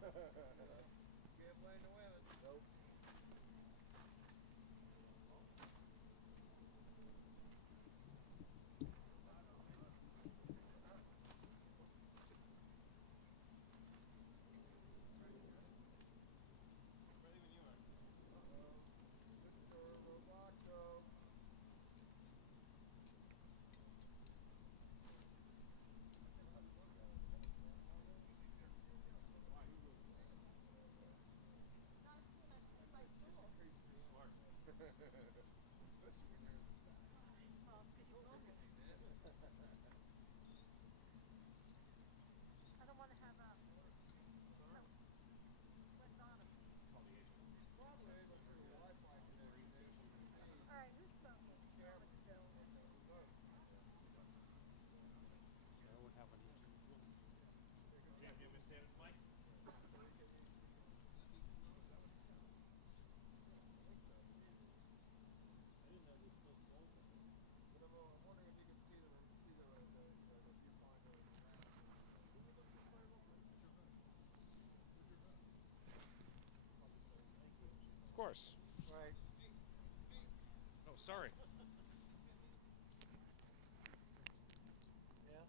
Can't blame the women. Nope. Ready when you are. Mr. Roboto. Smart. Especially when you're Well, it's because you told me. I don't want to have what's on them. Call the agent. probably able through the Wi-Fi connection to see All right, who's smoking? camera. Bill. I would have an agent. Jim, do you want me to stand with Mike? I didn't know they still sold them. But I'm wondering if you can see the viewfinder. Of course. Right. Oh, sorry. Yeah.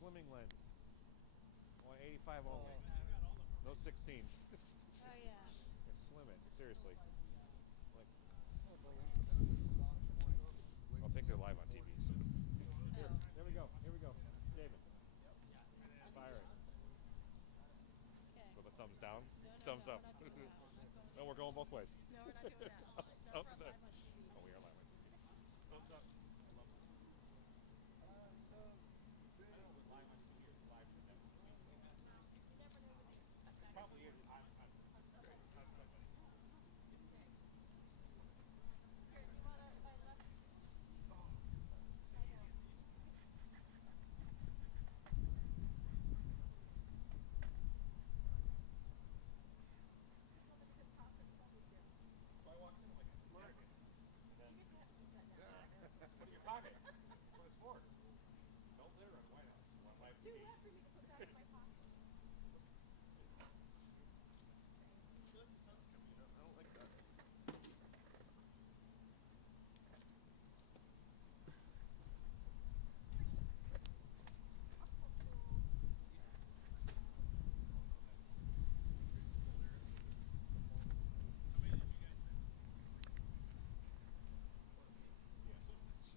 Slimming lens. 185 only. No 16. Oh yeah. Slim it. Seriously. Like, I think they're live on TV. So. Here we go. Here we go. David. Fire it. Okay. With a thumbs down. No, Thumbs no, up. we're not doing that. No, we're going both ways. No, we're not doing that. Oh, No, we're no. live on TV. Oh, we are live on TV. Thumbs up. I love it. I don't know what live on TV is live to them. You never know when they Probably is. I'm somebody. Here, do you want to my left? So I walked in like a smart. You get to have Put it in your pocket. That's what it's for. Don't litter on White House. Want live too TV. wet for me to put back in my pocket. I feel like the sun's coming up. I don't like that. How many did you guys send? Yeah, so much.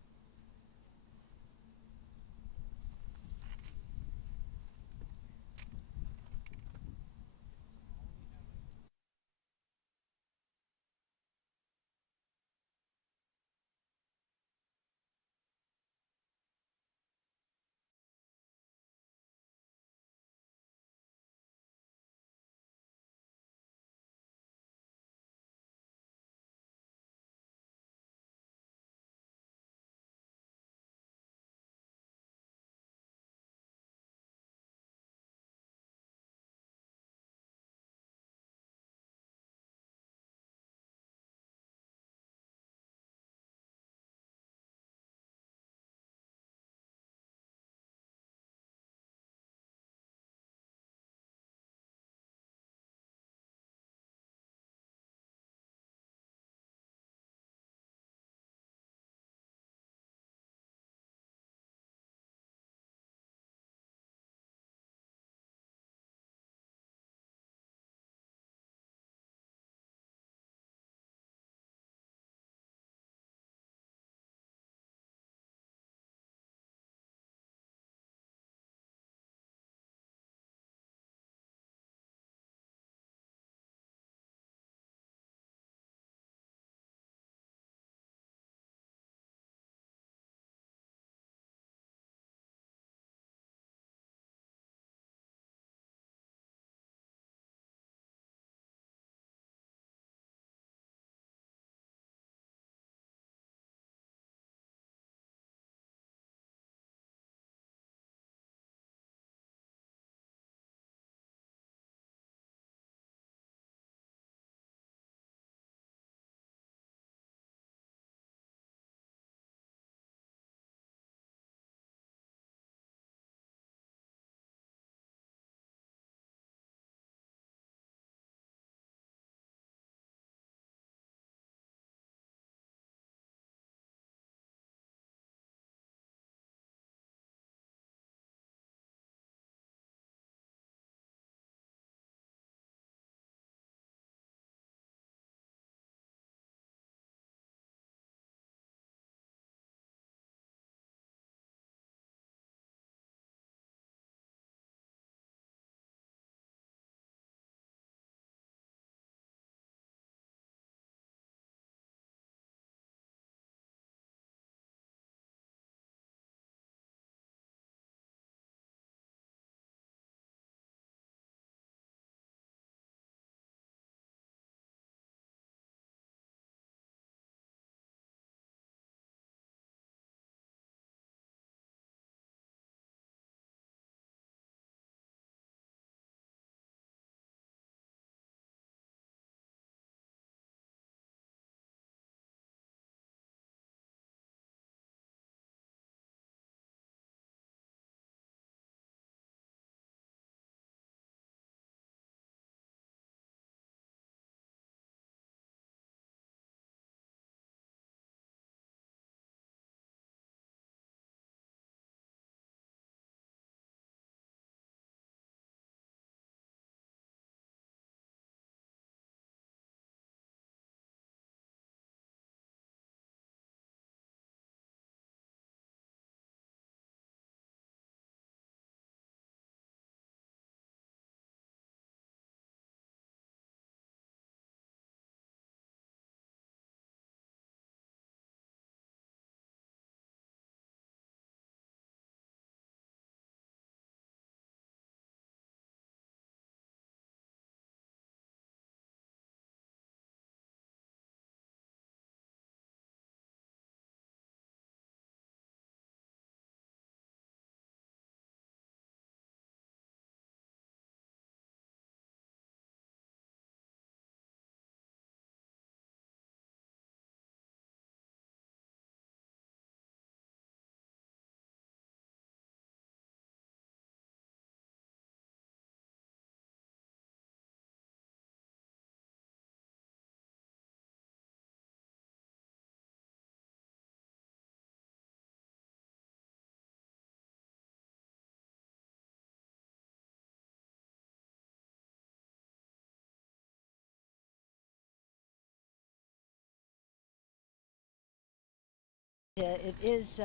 It is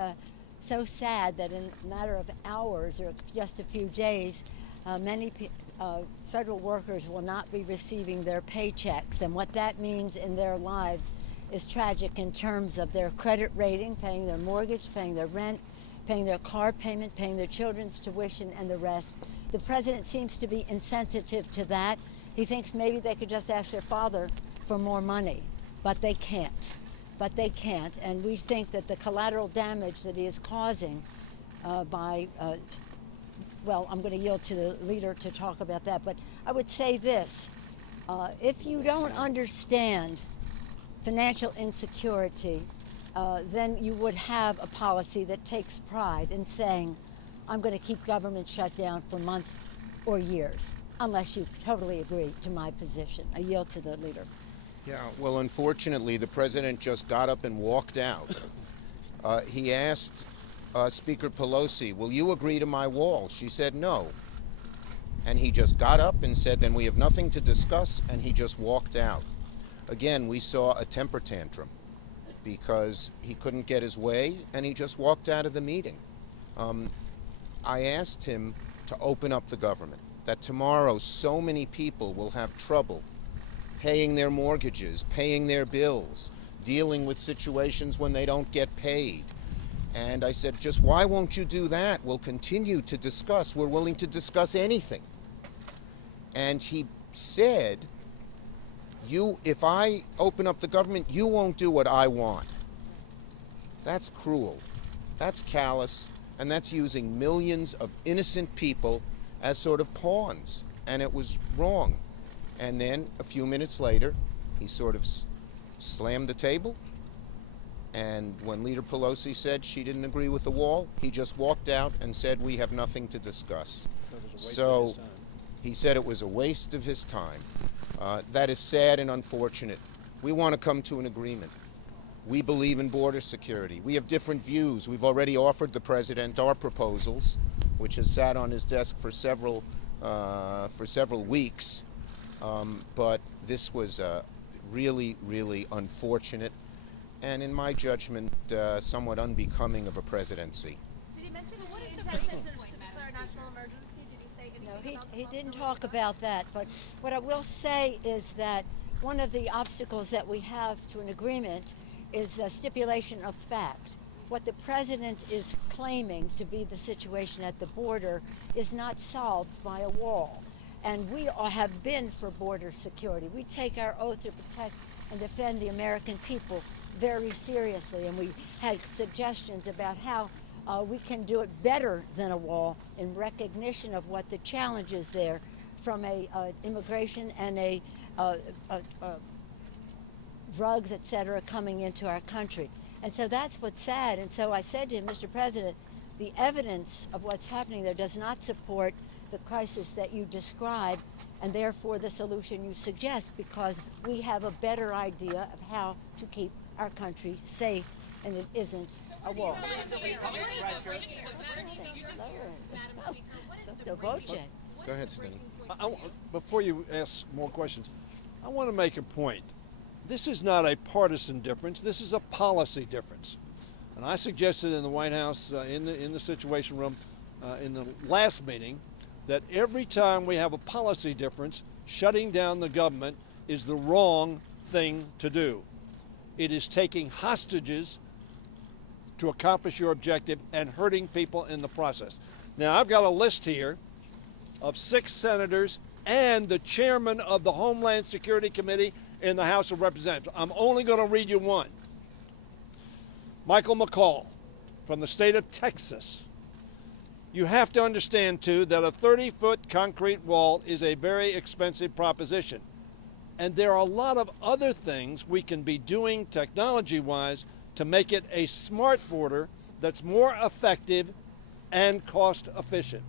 so sad that in a matter of hours or just a few days, many federal workers will not be receiving their paychecks. And what that means in their lives is tragic in terms of their credit rating, paying their mortgage, paying their rent, paying their car payment, paying their children's tuition, and the rest. The president seems to be insensitive to that. He thinks maybe they could just ask their father for more money, but they can't. And we think that the collateral damage that he is causing by, well, I'm going to yield to the leader to talk about that, but I would say this. If you don't understand financial insecurity, then you would have a policy that takes pride in saying, I'm going to keep government shut down for months or years, unless you totally agree to my position. I yield to the leader. Yeah, well, unfortunately, the president just got up and walked out. He asked Speaker Pelosi, will you agree to my wall? She said no. And he just got up and said, then we have nothing to discuss, and he just walked out. Again, we saw a temper tantrum because he couldn't get his way, and he just walked out of the meeting. I asked him to open up the government, that tomorrow so many people will have trouble paying their mortgages, paying their bills, dealing with situations when they don't get paid. And I said, just why won't you do that? We'll continue to discuss. We're willing to discuss anything. And he said, if I open up the government, you won't do what I want. That's cruel. That's callous. And that's using millions of innocent people as sort of pawns. And it was wrong. And then a few minutes later, he sort of slammed the table. And when Leader Pelosi said she didn't agree with the wall, he just walked out and said, we have nothing to discuss. So he said it was a waste of his time. That is sad and unfortunate. We want to come to an agreement. We believe in border security. We have different views. We've already offered the president our proposals, which has sat on his desk for several weeks. But this was really, really unfortunate, and in my judgment, somewhat unbecoming of a presidency. Did he mention what is the president's declare a national emergency? Did he say anything about He didn't talk about that, but what I will say is that one of the obstacles that we have to an agreement is a stipulation of fact. What the president is claiming to be the situation at the border is not solved by a wall. And we have been for border security. We take our oath to protect and defend the American people very seriously. And we had suggestions about how we can do it better than a wall in recognition of what the challenge is there from a immigration and a drugs, et cetera, coming into our country. And so that's what's sad. And so I said to him, Mr. President, the evidence of what's happening there does not support the crisis that you describe, and therefore the solution you suggest, because we have a better idea of how to keep our country safe, and it isn't a wall. Go ahead, Steve. Before you ask more questions, I want to make a point. This is not a partisan difference. This is a policy difference. And I suggested in the White House, in the Situation Room, in the last meeting, that every time we have a policy difference, shutting down the government is the wrong thing to do. It is taking hostages to accomplish your objective and hurting people in the process. Now, I've got a list here of 6 senators and the chairman of the Homeland Security Committee in the House of Representatives. I'm only going to read you one. Michael McCall from the state of Texas. You have to understand, too, that a 30-foot concrete wall is a very expensive proposition. And there are a lot of other things we can be doing technology-wise to make it a smart border that's more effective and cost-efficient.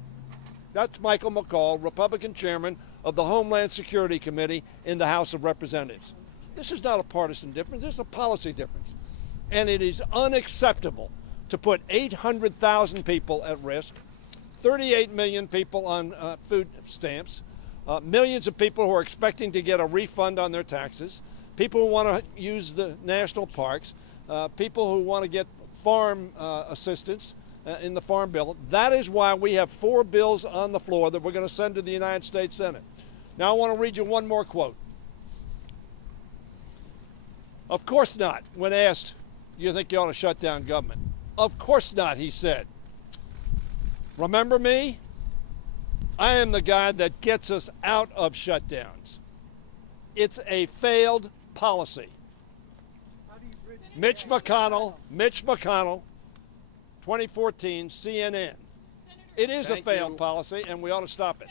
That's Michael McCall, Republican chairman of the Homeland Security Committee in the House of Representatives. This is not a partisan difference. This is a policy difference. And it is unacceptable to put 800,000 people at risk, 38 million people on food stamps, millions of people who are expecting to get a refund on their taxes, people who want to use the national parks, people who want to get farm assistance in the Farm Bill. That is why we have 4 bills on the floor that we're going to send to the United States Senate. Now I want to read you one more quote. Of course not, when asked, you think you ought to shut down government? Of course not, he said. Remember me? I am the guy that gets us out of shutdowns. It's a failed policy. Mitch McConnell, 2014, CNN. It is a failed policy, and we ought to stop it.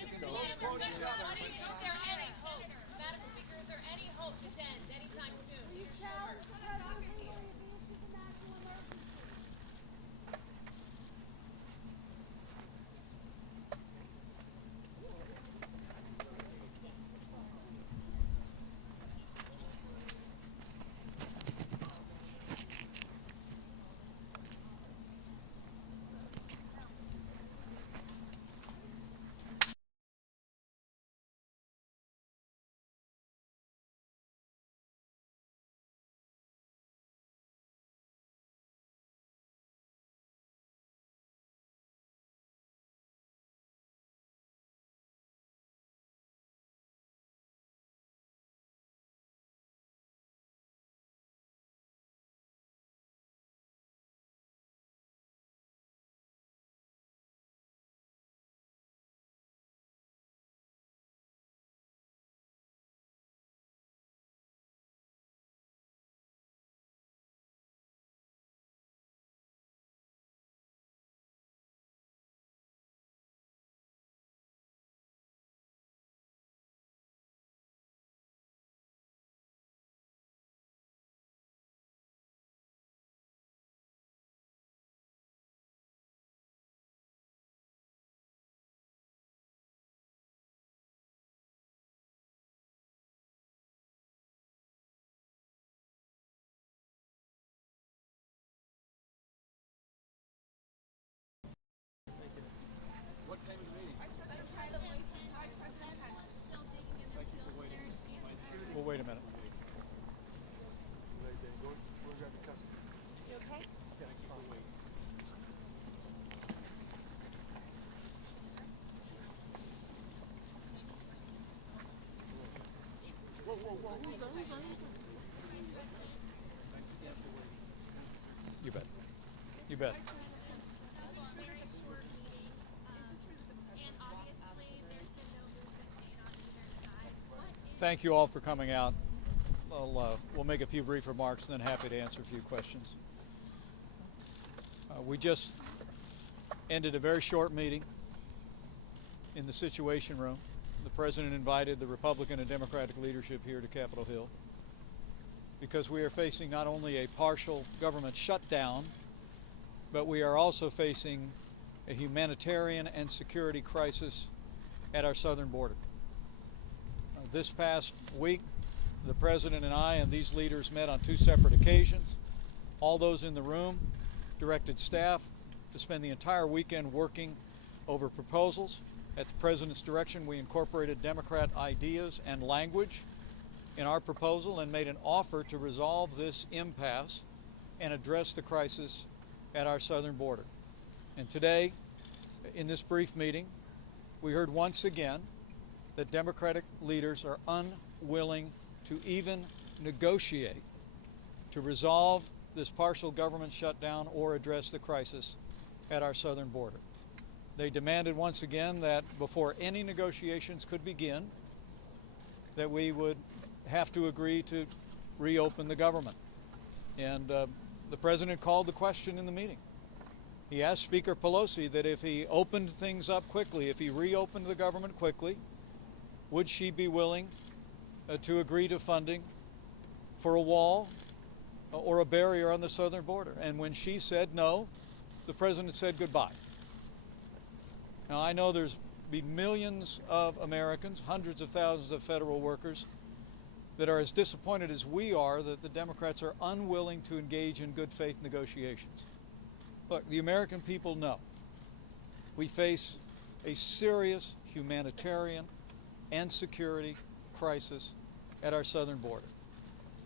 Well, wait a minute. You okay? You bet. You bet. Thank you all for coming out. We'll make a few brief remarks and then happy to answer a few questions. We just ended a very short meeting in the Situation Room. The President invited the Republican and Democratic leadership here to Capitol Hill because we are facing not only a partial government shutdown, but we are also facing a humanitarian and security crisis at our southern border. This past week, the President and I and these leaders met on 2 separate occasions. All those in the room directed staff to spend the entire weekend working over proposals. At the President's direction, we incorporated Democrat ideas and language in our proposal and made an offer to resolve this impasse and address the crisis at our southern border. And today, in this brief meeting, we heard once again that Democratic leaders are unwilling to even negotiate to resolve this partial government shutdown or address the crisis at our southern border. They demanded once again that before any negotiations could begin, that we would have to agree to reopen the government. And the President called the question in the meeting. He asked Speaker Pelosi that if he opened things up quickly, if he reopened the government quickly, would she be willing to agree to funding for a wall or a barrier on the southern border? And when she said no, the President said goodbye. Now, I know there's been millions of Americans, hundreds of thousands of federal workers that are as disappointed as we are that the Democrats are unwilling to engage in good faith negotiations. Look, the American people know we face a serious humanitarian and security crisis at our southern border.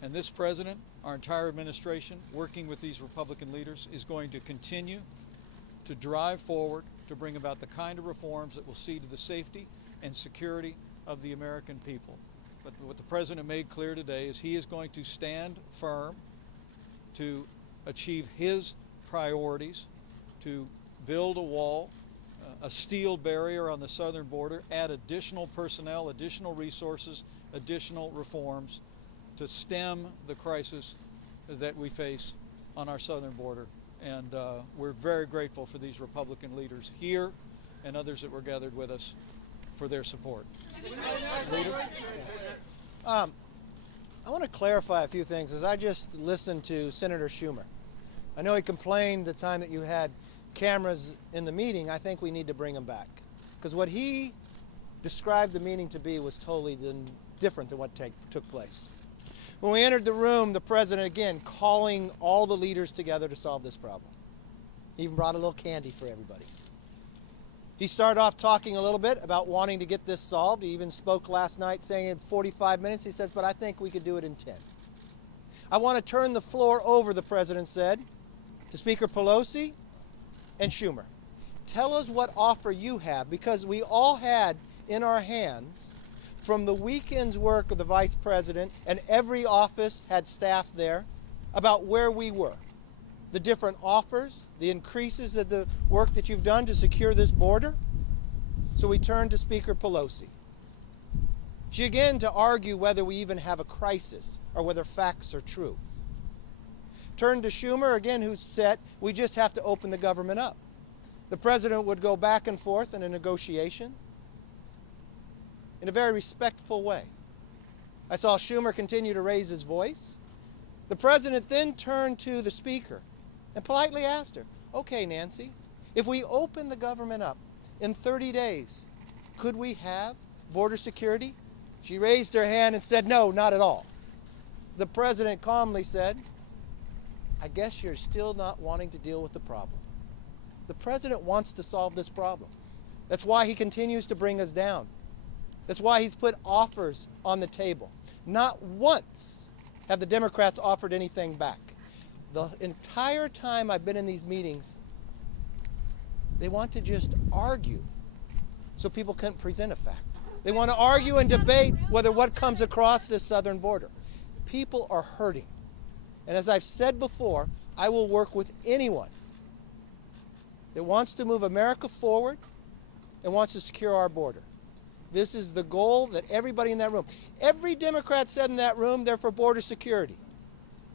And this president, our entire administration, working with these Republican leaders, is going to continue to drive forward to bring about the kind of reforms that will see to the safety and security of the American people. But what the president made clear today is he is going to stand firm to achieve his priorities, to build a wall, a steel barrier on the southern border, add additional personnel, additional resources, additional reforms to stem the crisis that we face on our southern border. And we're very grateful for these Republican leaders here and others that were gathered with us for their support. I want to clarify a few things as I just listened to Senator Schumer. I know he complained the time that you had cameras in the meeting. I think we need to bring him back, because what he described the meeting to be was totally different than what took place. When we entered the room, the president, again, calling all the leaders together to solve this problem. He even brought a little candy for everybody. He started off talking a little bit about wanting to get this solved. He even spoke last night saying in 45 minutes, he says, but I think we could do it in 10. I want to turn the floor over, the president said, to Speaker Pelosi and Schumer. Tell us what offer you have, because we all had in our hands from the weekend's work of the vice president, and every office had staff there, about where we were. The different offers, the increases of the work that you've done to secure this border. So we turned to Speaker Pelosi. She began to argue whether we even have a crisis or whether facts are true. Turned to Schumer again, who said we just have to open the government up. The president would go back and forth in a negotiation in a very respectful way. I saw Schumer continue to raise his voice. The president then turned to the speaker and politely asked her, okay, Nancy, if we open the government up in 30 days, could we have border security? She raised her hand and said, no, not at all. The president calmly said, I guess you're still not wanting to deal with the problem. The president wants to solve this problem. That's why he continues to bring us down. That's why he's put offers on the table. Not once have the Democrats offered anything back. The entire time I've been in these meetings, they want to just argue so people can't present a fact. They want to argue and debate whether what comes across this southern border. People are hurting. And as I've said before, I will work with anyone that wants to move America forward and wants to secure our border. This is the goal that everybody in that room, every Democrat said in that room, they're for border security.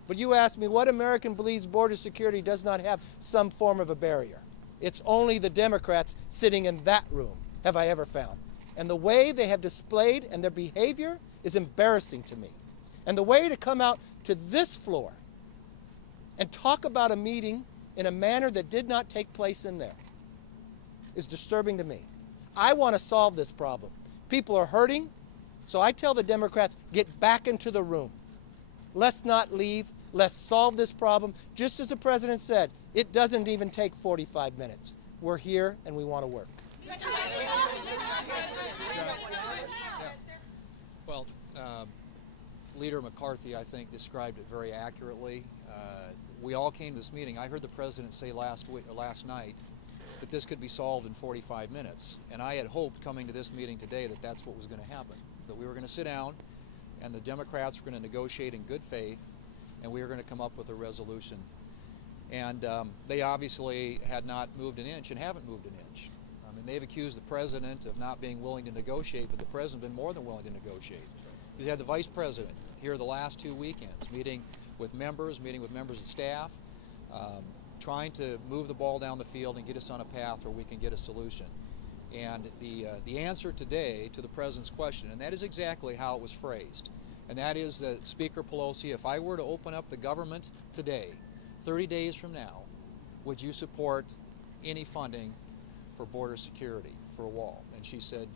But you ask me, what American believes border security does not have some form of a barrier? It's only the Democrats sitting in that room, have I ever found. And the way they have displayed and their behavior is embarrassing to me. And the way to come out to this floor and talk about a meeting in a manner that did not take place in there is disturbing to me. I want to solve this problem. People are hurting, so I tell the Democrats, get back into the room. Let's not leave. Let's solve this problem. Just as the president said, it doesn't even take 45 minutes. We're here and we want to work. Well, Leader McCarthy, I think, described it very accurately. We all came to this meeting. I heard the president say last night that this could be solved in 45 minutes. And I had hoped coming to this meeting today that that's what was going to happen, that we were going to sit down and the Democrats were going to negotiate in good faith and we were going to come up with a resolution. And they obviously had not moved an inch and haven't moved an inch. I mean, they've accused the president of not being willing to negotiate, but the president's been more than willing to negotiate. He's had the vice president here the last 2 weekends, meeting with members of staff, trying to move the ball down the field and get us on a path where we can get a solution. And the answer today to the president's question, and that is exactly how it was phrased, and that is that, Speaker Pelosi, if I were to open up the government today, 30 days from now, would you support any funding for border security, for a wall? And she said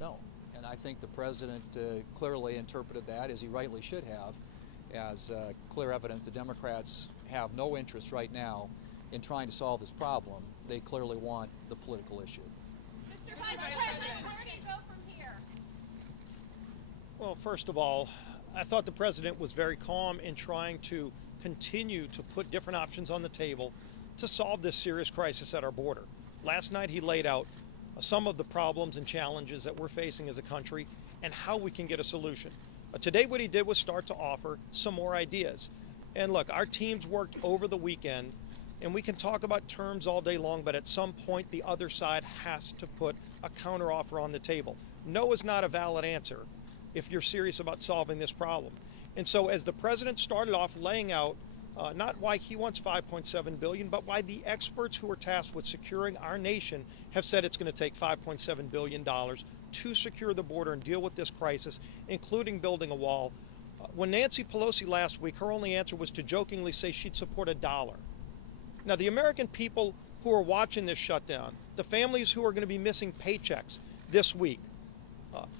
no. And I think the president clearly interpreted that, as he rightly should have, as clear evidence the Democrats have no interest right now in trying to solve this problem. They clearly want the political issue. Mr. Vice President, where do you go from here? Well, first of all, I thought the president was very calm in trying to continue to put different options on the table to solve this serious crisis at our border. Last night he laid out some of the problems and challenges that we're facing as a country and how we can get a solution. Today what he did was start to offer some more ideas. And look, our teams worked over the weekend, and we can talk about terms all day long, but at some point the other side has to put a counteroffer on the table. No is not a valid answer if you're serious about solving this problem. And so as the president started off laying out not why he wants $5.7 billion, but why the experts who are tasked with securing our nation have said it's going to take $5.7 billion to secure the border and deal with this crisis, including building a wall. When Nancy Pelosi last week, her only answer was to jokingly say she'd support $1. Now, the American people who are watching this shutdown, the families who are going to be missing paychecks this week,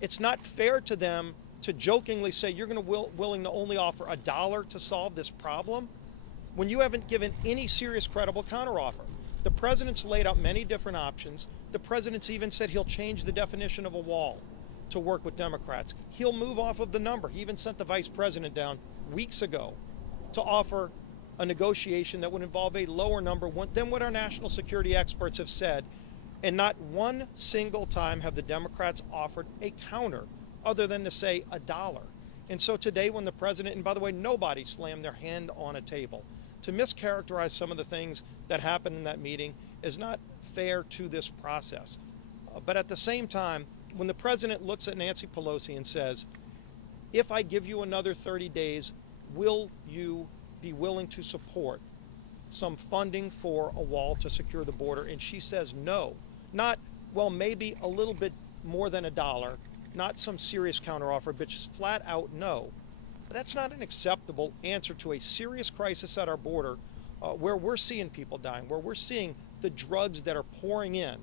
it's not fair to them to jokingly say you're going to willing to only offer $1 to solve this problem when you haven't given any serious, credible counteroffer. The president's laid out many different options. The president's even said he'll change the definition of a wall to work with Democrats. He'll move off of the number. He even sent the vice president down weeks ago to offer a negotiation that would involve a lower number than what our national security experts have said. And not one single time have the Democrats offered a counter other than to say $1. And so today when the president, and by the way, nobody slammed their hand on a table, to mischaracterize some of the things that happened in that meeting is not fair to this process. But at the same time, when the president looks at Nancy Pelosi and says, if I give you another 30 days, will you be willing to support some funding for a wall to secure the border? And she says no. Not, well, maybe a little bit more than $1, not some serious counteroffer, but just flat out no. That's not an acceptable answer to a serious crisis at our border where we're seeing people dying, where we're seeing the drugs that are pouring in,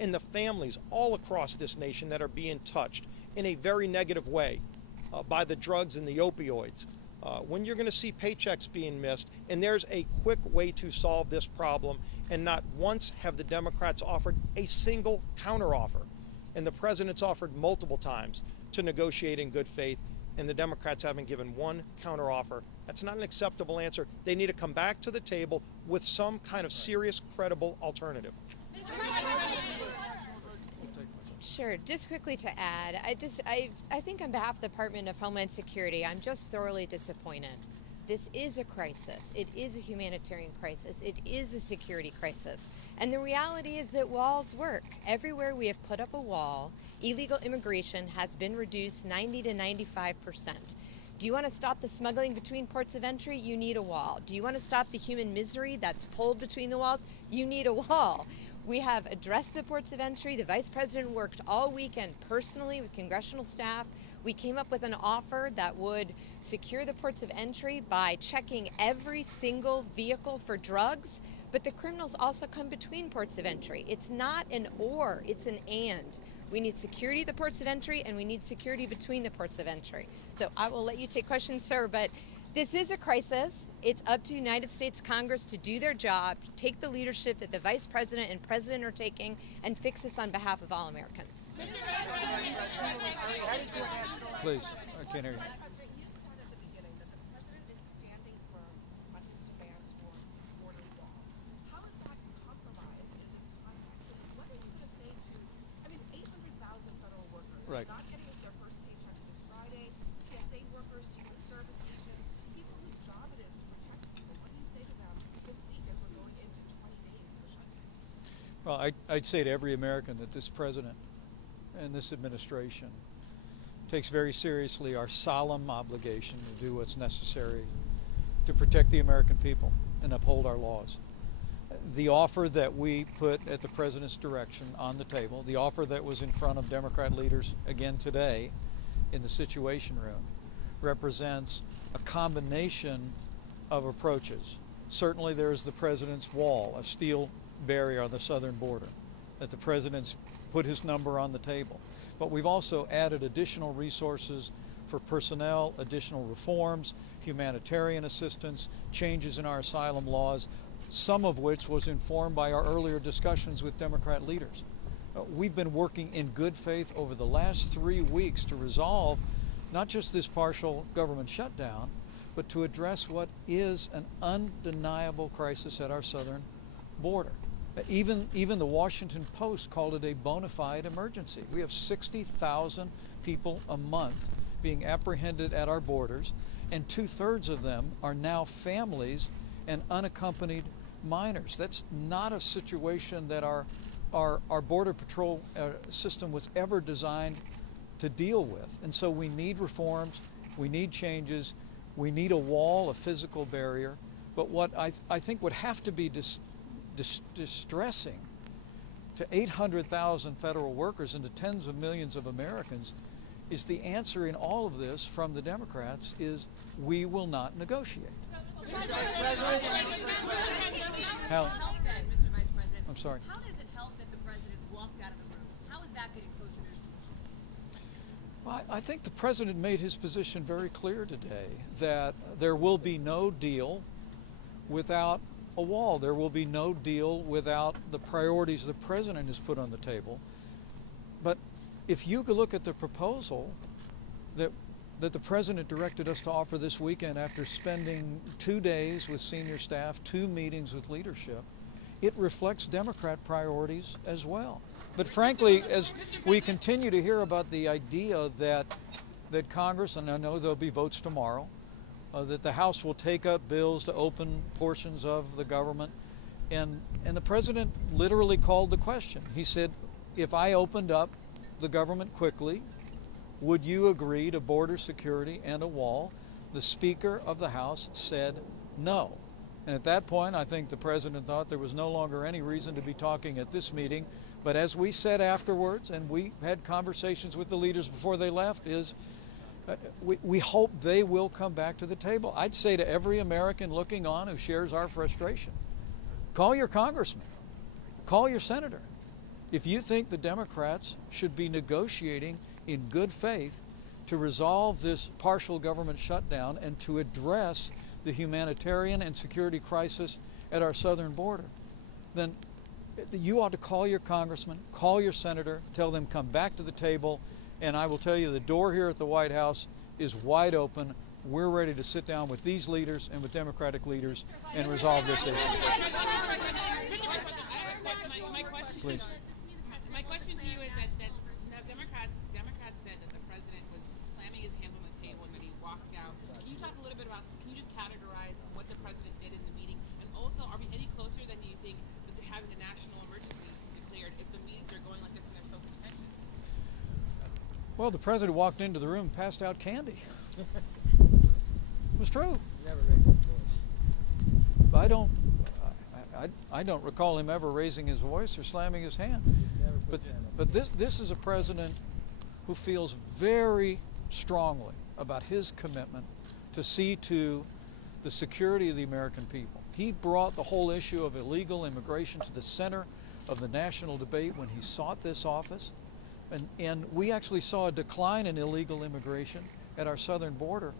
and the families all across this nation that are being touched in a very negative way by the drugs and the opioids. When you're going to see paychecks being missed, and there's a quick way to solve this problem, and not once have the Democrats offered a single counteroffer. And the president's offered multiple times to negotiate in good faith, and the Democrats haven't given one counteroffer. That's not an acceptable answer. They need to come back to the table with some kind of serious, credible alternative. Sure. Just quickly to add, I think on behalf of the Department of Homeland Security, I'm just thoroughly disappointed. This is a crisis. It is a humanitarian crisis. It is a security crisis. And the reality is that walls work. Everywhere we have put up a wall, illegal immigration has been reduced 90 to 95%. Do you want to stop the smuggling between ports of entry? You need a wall. Do you want to stop the human misery that's pulled between the walls? You need a wall. We have addressed the ports of entry. The vice president worked all weekend personally with congressional staff. We came up with an offer that would secure the ports of entry by checking every single vehicle for drugs, but the criminals also come between ports of entry. It's not an or, it's an and. We need security at the ports of entry, and we need security between the ports of entry. So I will let you take questions, sir, but this is a crisis. It's up to the United States Congress to do their job, to take the leadership that the Vice President and President are taking, and fix this on behalf of all Americans. Please, I can't hear you. You said at the beginning that the president is standing firm on his demands for a border wall. How is that compromised in this context? And what are you going to say to, 800,000 federal workers Right. not getting their first paychecks this Friday, TSA workers, Secret Service agents, people whose job it is to protect people. What do you say to them this week as we're going into 20 days of a shutdown? Well, I'd say to every American that this president and this administration takes very seriously our solemn obligation to do what's necessary to protect the American people and uphold our laws. The offer that we put at the president's direction on the table, the offer that was in front of Democrat leaders again today in the Situation Room, represents a combination of approaches. Certainly there's the president's wall, a steel barrier on the southern border, that the president's put his number on the table. But we've also added additional resources for personnel, additional reforms, humanitarian assistance, changes in our asylum laws, some of which was informed by our earlier discussions with Democrat leaders. We've been working in good faith over the last 3 weeks to resolve not just this partial government shutdown, but to address what is an undeniable crisis at our southern border. Even the Washington Post called it a bona fide emergency. We have 60,000 people a month being apprehended at our borders, and 2/3 of them are now families and unaccompanied minors. That's not a situation that our Border Patrol system was ever designed to deal with. And so we need reforms, we need changes, we need a wall, a physical barrier. But what I think would have to be distressing to 800,000 federal workers and to tens of millions of Americans is the answer in all of this from the Democrats is we will not negotiate. How? Mr. Vice President. I'm sorry. How does it help that the president walked out of the room? How is that getting closer to a solution? Well, I think the president made his position very clear today that there will be no deal without a wall. There will be no deal without the priorities the president has put on the table. But if you look at the proposal that the president directed us to offer this weekend after spending 2 days with senior staff, 2 meetings with leadership, it reflects Democrat priorities as well. But frankly, as we continue to hear about the idea that Congress, and I know there'll be votes tomorrow, that the House will take up bills to open portions of the government, and the president literally called the question. He said, if I opened up the government quickly, would you agree to border security and a wall? The Speaker of the House said no. And at that point, I think the president thought there was no longer any reason to be talking at this meeting. But as we said afterwards, and we had conversations with the leaders before they left, is we hope they will come back to the table. I'd say to every American looking on who shares our frustration, call your congressman, call your senator. If you think the Democrats should be negotiating in good faith to resolve this partial government shutdown and to address the humanitarian and security crisis at our southern border, then you ought to call your congressman, call your senator, tell them come back to the table, and I will tell you the door here at the White House is wide open. We're ready to sit down with these leaders and with Democratic leaders and resolve this issue. Please. My question to you is that now Democrats said that the president was slamming his hands on the table and that he walked out. Can you talk a little bit about, can you just categorize what the president did in the meeting? And also, are we any closer than you think to having a national emergency declared if the meetings are going like this and they're so contentious? Well, the president walked into the room and passed out candy. It was true. Never raised his voice. I don't recall him ever raising his voice or slamming his hand. But this is a president who feels very strongly about his commitment to see to the security of the American people. He brought the whole issue of illegal immigration to the center of the national debate when he sought this office. And we actually saw a decline in illegal immigration at our southern border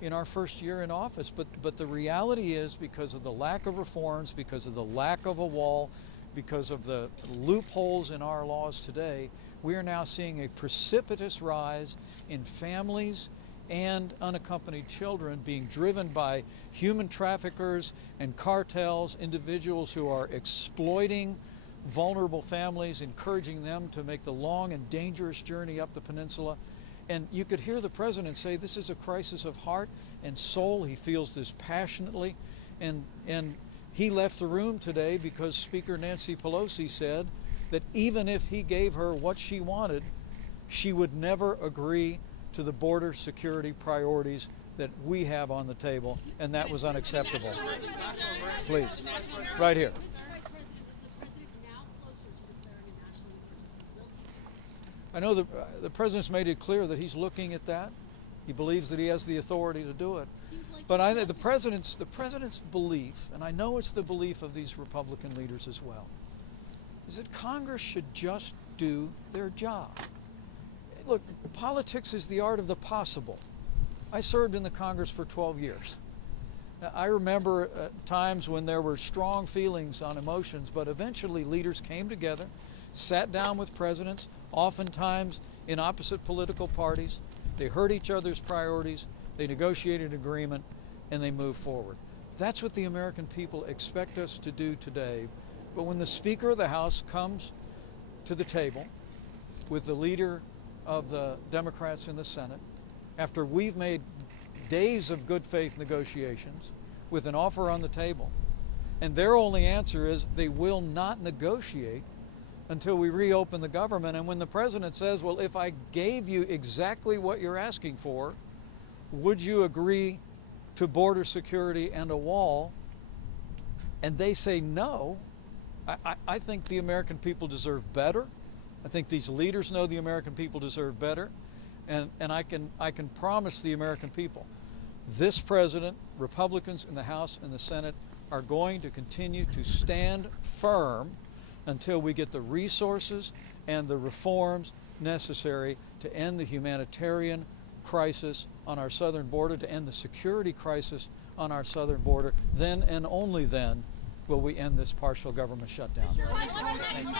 in our first year in office. But the reality is, because of the lack of reforms, because of the lack of a wall, because of the loopholes in our laws today, we are now seeing a precipitous rise in families and unaccompanied children being driven by human traffickers and cartels, individuals who are exploiting vulnerable families, encouraging them to make the long and dangerous journey up the peninsula. And you could hear the president say this is a crisis of heart and soul. He feels this passionately. And he left the room today because Speaker Nancy Pelosi said that even if he gave her what she wanted, she would never agree to the border security priorities that we have on the table, and that was unacceptable. Please, right here. I know the president's made it clear that he's looking at that. He believes that he has the authority to do it. But I think the president's belief, and I know it's the belief of these Republican leaders as well, is that Congress should just do their job. Look, politics is the art of the possible. I served in the Congress for 12 years. Now, I remember times when there were strong feelings on emotions, but eventually leaders came together, sat down with presidents, oftentimes in opposite political parties, They heard each other's priorities, they negotiated an agreement, and they moved forward. That's what the American people expect us to do today. But when the Speaker of the House comes to the table with the leader of the Democrats in the Senate, after we've made days of good faith negotiations with an offer on the table, and their only answer is they will not negotiate until we reopen the government. And when the president says, well, if I gave you exactly what you're asking for, would you agree to border security and a wall? And they say no. I think the American people deserve better. I think these leaders know the American people deserve better. And I can promise the American people, this president, Republicans in the House and the Senate are going to continue to stand firm until we get the resources and the reforms necessary to end the humanitarian crisis on our southern border, to end the security crisis on our southern border. Then and only then will we end this partial government shutdown. Thank you.